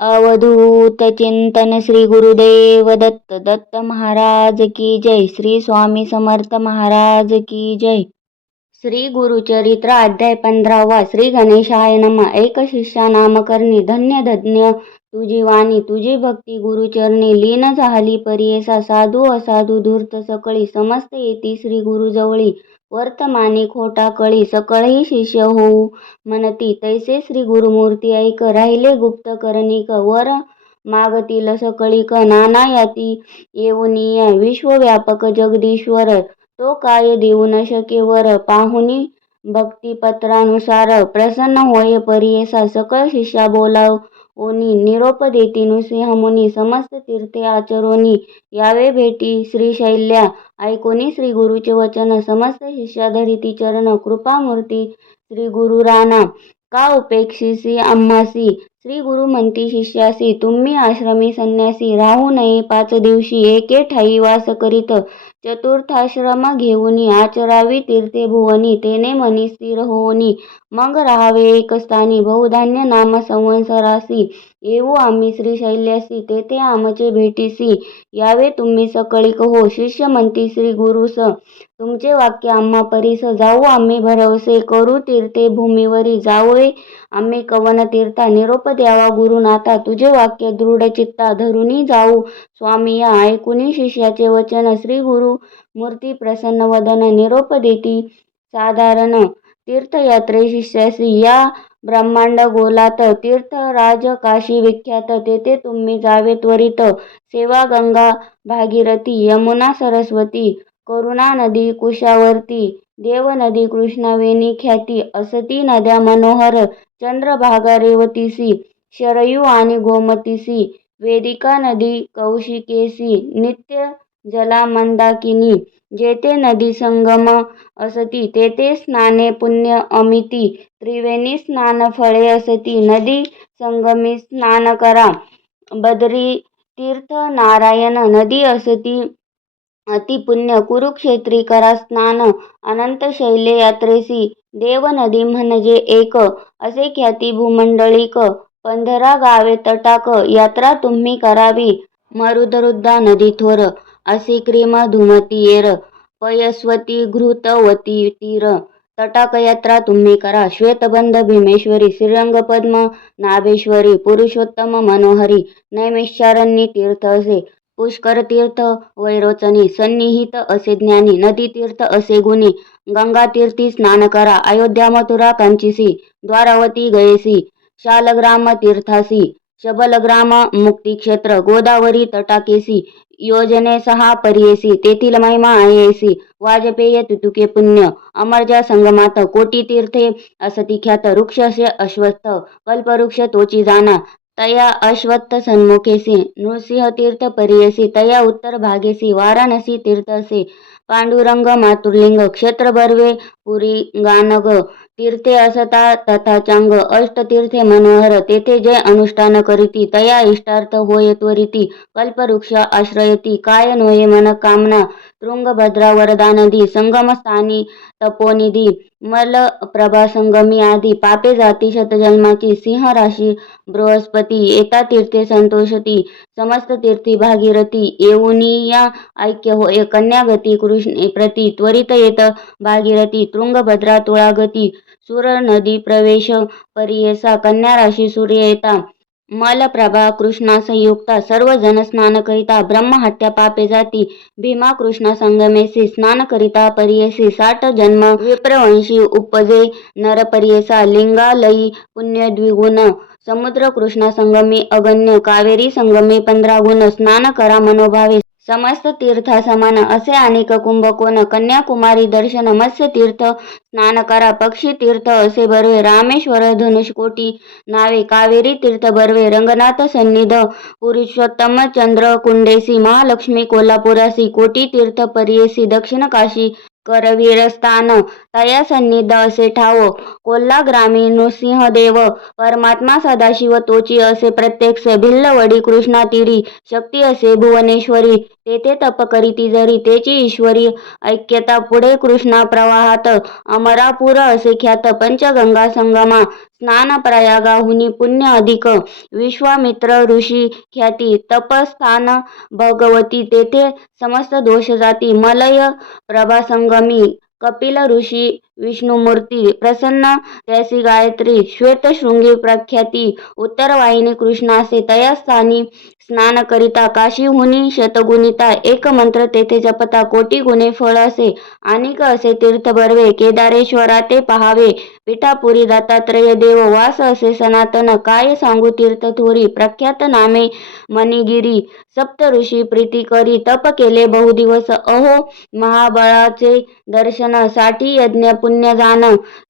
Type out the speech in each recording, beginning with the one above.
अवधूत चिंतन श्री गुरुदेव दत्त दत्त महाराज की जय. श्री स्वामी समर्थ महाराज की जय. श्री गुरुचरित्र अध्याय 15. श्री गणेशाय नमः. एक शिष्या नामकरणी धन्य धन्य तुझी वाणी तुझी भक्ती गुरुचरणी लीन झाली परियेसा. साधू असाधू धूर्त सकळी समस्त येती श्री गुरुजवळी. वर्तमानी खोटा कळी सकळही शिष्य होऊ म्हणती तैसे श्री गुरुमूर्ती ऐक. राहिले गुप्त करणिक वर मागतील सकळीक. नाना याती येऊनिया विश्वव्यापक जगदीश्वर. तो काय देऊ न शके वर पाहुनी भक्तिपत्रानुसार. प्रसन्न होय परियेसा सकळ शिष्या बोलावोनी. निरोप देती नृसिंहमुनी समस्त तीर्थे आचरोनी. यावे भेटी श्रीशैल्या ऐकोनी श्री गुरुचे वचन. समस्त शिष्या धरिती चरण कृपामूर्ती श्री गुरु राना. का उपेक्षिसी आम्हासी श्री गुरु म्हणती शिष्यासी. तुम्ही आश्रमी संन्यासी राहू नये 5 दिवशी एके ठाई वास करीत. चतुर्थाश्रम घेऊनी आचरावी तीर्थे भुवनी. तेने मनी स्थिर होऊनी मग राहावे एक स्थानी. बहुधान्य नाम संवत्सरासी येऊ आम्ही श्रीशैल्यासी. तेथे आमचे भेटीसी यावे तुम्ही सकळीक हो. शिष्य म्हणती श्री गुरुस तुमचे वाक्य आम्हा परीस. जाऊ आम्ही भरवसे करू तीर्थे भूमीवरी. जाऊये आम्ही कवन तीर्था निरोप द्यावा गुरुनाथा. तुझे वाक्य दृढ चित्ता धरुनी जाऊ स्वामिया. ऐकुनी शिष्याचे वचन श्री गुरु मूर्ती प्रसन्न वदन. निरोप देती साधारण तीर्थयात्रे शिष्यासी. या ब्रह्मांड गोलात तीर्थराज काशी विख्यात. तेथे तुम्ही जावे त्वरित. सेवा गंगा भागीरथी यमुना सरस्वती. करुणा नदी कुशावर्ती. देव नदी कृष्णावेणी ख्याती. असती नद्या मनोहर चंद्रभागा रेवतीसी. शरयू आणि गोमतीसी. वेदिका नदी कौशिकेसी. नित्य जला मंदाकिनी. जेथे नदी संगम असती तेथे स्नाने पुण्य अमिती. त्रिवेणी स्नान फळे असती नदी संगमी स्नान करा. बदरी तीर्थ नारायण नदी असती अतिपुण्य. कुरुक्षेत्री करा स्नान अनंत शैल्य यात्रेसी. देव नदी म्हणजे एक असे ख्याती भूमंडळीक. 15 गावे तटाक यात्रा तुम्ही करावी. मरुदरुद्धा नदी थोर असे क्रीम धुमती येर. पयस्वती घृतवती तीर तटाक यात्रा तुम्ही करा. श्वेतबंध भीमेश्वरी श्रीरंग पद्म नाभेश्वरी. पुरुषोत्तम मनोहरी नैमिषारण्य तीर्थ असे. पुष्कर तीर्थ वैरोचनी. सन्निहित असे ज्ञानी. नदी तीर्थ असे गुणी. गंगातीर्थी स्नान करा. अयोध्या मथुरा कांचीसी. द्वारावती गयेसी. शालग्राम तीर्थासी. शबलग्राम मुक्तिक्षेत्र. गोदावरी तटाकेसी. योजने 6 परियेसी. तेथील महिमा ऐसी. वाजपेय तुतुके पुण्य. अमरजा संगमात कोटी तीर्थे असती ख्यात. वृक्ष अश्वत्थ कल्पवृक्ष तोची जाना. तया अश्वत्थ सन्मुखेसी. नृसिंह तीर्थ परियेसी. तया उत्तर भागेसी. वाराणसी तीर्थ असे. पांडुरंग मातुलिंग क्षेत्र बर्वे पुरी गानग. तीर्थे असता तथा चांग. अष्टतीर्थे मनोहर तेथे जे अनुष्ठान करीती. तया इष्टार्थ होय त्वरिती. कल्पवृक्ष आश्रयती काय नोये मन कामना. तुंगभद्रा वरदा नदी संगमस्थानी तपोनिधी. मलप्रभा संगमी आधी. पापे जाती शतजन्माची. सिंह राशी बृहस्पती. येता तीर्थे संतोषती. समस्त तीर्थी भागीरथी. येऊनिया ऐक्य होय कन्यागती. कृष्णे प्रती त्वरित येत भागीरथी. तुंगभद्रा तुळागती. सूर नदी प्रवेश परियेसा. कन्या राशी सूर्य येता. मलप्रभा कृष्णा संयुक्ता. सर्व जन स्नान करिता. ब्रह्महत्या पापे जाती. भीमा कृष्णा संगमेसी. स्नान करिता परियेसी. 60 जन्म विप्रवंशी उपजे नर परियेसा. लिंगालयी पुण्य द्विगुण. समुद्र कृष्णा संगमी अगण्य. कावेरी संगमी 15 गुण. स्नान करा मनोभावे. समस्त तीर्था समान असे अनेक कुंभकोण. कन्याकुमारी दर्शन मत्स्य तीर्थ स्नान करा. पक्षी तीर्थ असे बर्वे. रामेश्वर धनुषकोटी नावे. कावेरी तीर्थ बर्वे. रंगनाथ सन्निध पुरुषोत्तम चंद्र कुंडेसी. महालक्ष्मी कोल्हापुरासी. कोटी तीर्थ परियेसी. दक्षिण काशी करवीरस्थान तया सन्निध असे ठाव. कोल्हा ग्रामी नृसिंहदेव. परमात्मा सदाशिव तोची असे प्रत्यक्ष. भिल्लवडी कृष्णा तीरी शक्ती असे भुवनेश्वरी. तेथे तप करीती जरी तेची ईश्वरी ऐक्यता पुढे कृष्णा प्रवाहात अमरापूर असे ख्यात पंचगंगा संगमा स्नान प्रयागाहुनी पुण्य अधिक विश्वामित्र ऋषी ख्याती तपस्थान भगवती तेथे समस्त दोष जाती मलय प्रभासंगमी कपिल ऋषी विष्णुमूर्ती प्रसन्न त्यासी गायत्री श्वेतशृंगी प्रख्याती उत्तरवाहिनी कृष्णासे तया स्थानी स्नान करिता काशीहुनी शतगुणिता एक मंत्र तेथे जपता कोटी गुणे फळ असे अनेक असे तीर्थ बर्वे केदारेश्वरा ते पहावे पिठापुरी दत्तात्रय देव वास असे सनातन काय सांगू तीर्थ थोरी प्रख्यात नामे मणिगिरी सप्त ऋषी प्रीती करी तप केले बहुदिवस अहो महाबळाचे दर्शन साठी यज्ञ पुण्य जाण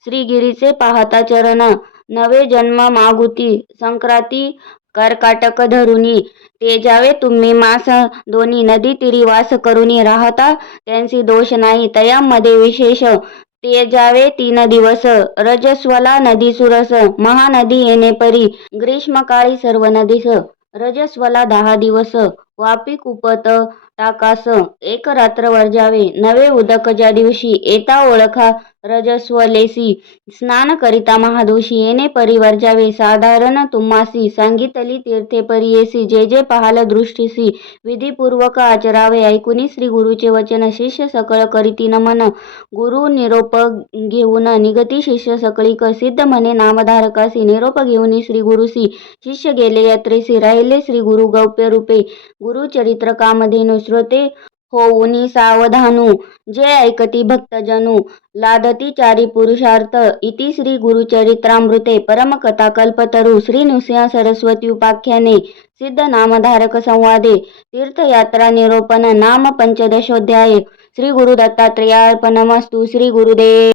श्रीगिरीचे पाहता चरण नवे जन्म मागुती संक्रांती कर्काटक धरुनी ते जावे तुम्ही मास दोन्ही नदी तीरी वास करुनी राहता त्यांची दोष नाही तयामध्ये विशेष ते जावे 3 दिवस रजस्वला नदी सुरस महानदी येणे परी ग्रीष्मकाळी सर्व नदीस रजस्वला 10 दिवस वापी कुपत टाकास एक रात्र वर्जावे नवे उदक ज्या दिवशी येता ओळखा रजस्वलेसी स्नान करिता महादोषी येणे परी वर्जावे साधारण तुम्हासी सांगितली तीर्थे परी येसी जे जे पाहाल दृष्टीसी विधीपूर्वक आचरावे ऐकुनी श्री गुरुचे वचन शिष्य सकळ करीती नमन गुरु निरोप घेऊन निगती शिष्य सकळीक सिद्ध म्हणे नामधारकासी निरोप घेऊन श्री गुरुसी शिष्य गेले यात्रेसी राहिले श्री गुरु गौप्य रूपे गुरुचरित्र कामधेनु श्रोते होऊनी सावधानू जे ऐकती भक्तजनू लादती चारी पुरुषार्थ इति श्री गुरुचरित्रामृते परमकथा कल्पतरू श्री नृसिंह सरस्वती उपाख्याने सिद्ध नामधारक संवादे तीर्थयात्रा निरोपण नाम पंचदशोध्याय श्री गुरु दत्तात्रेयार्पणमस्तु श्री गुरुदेव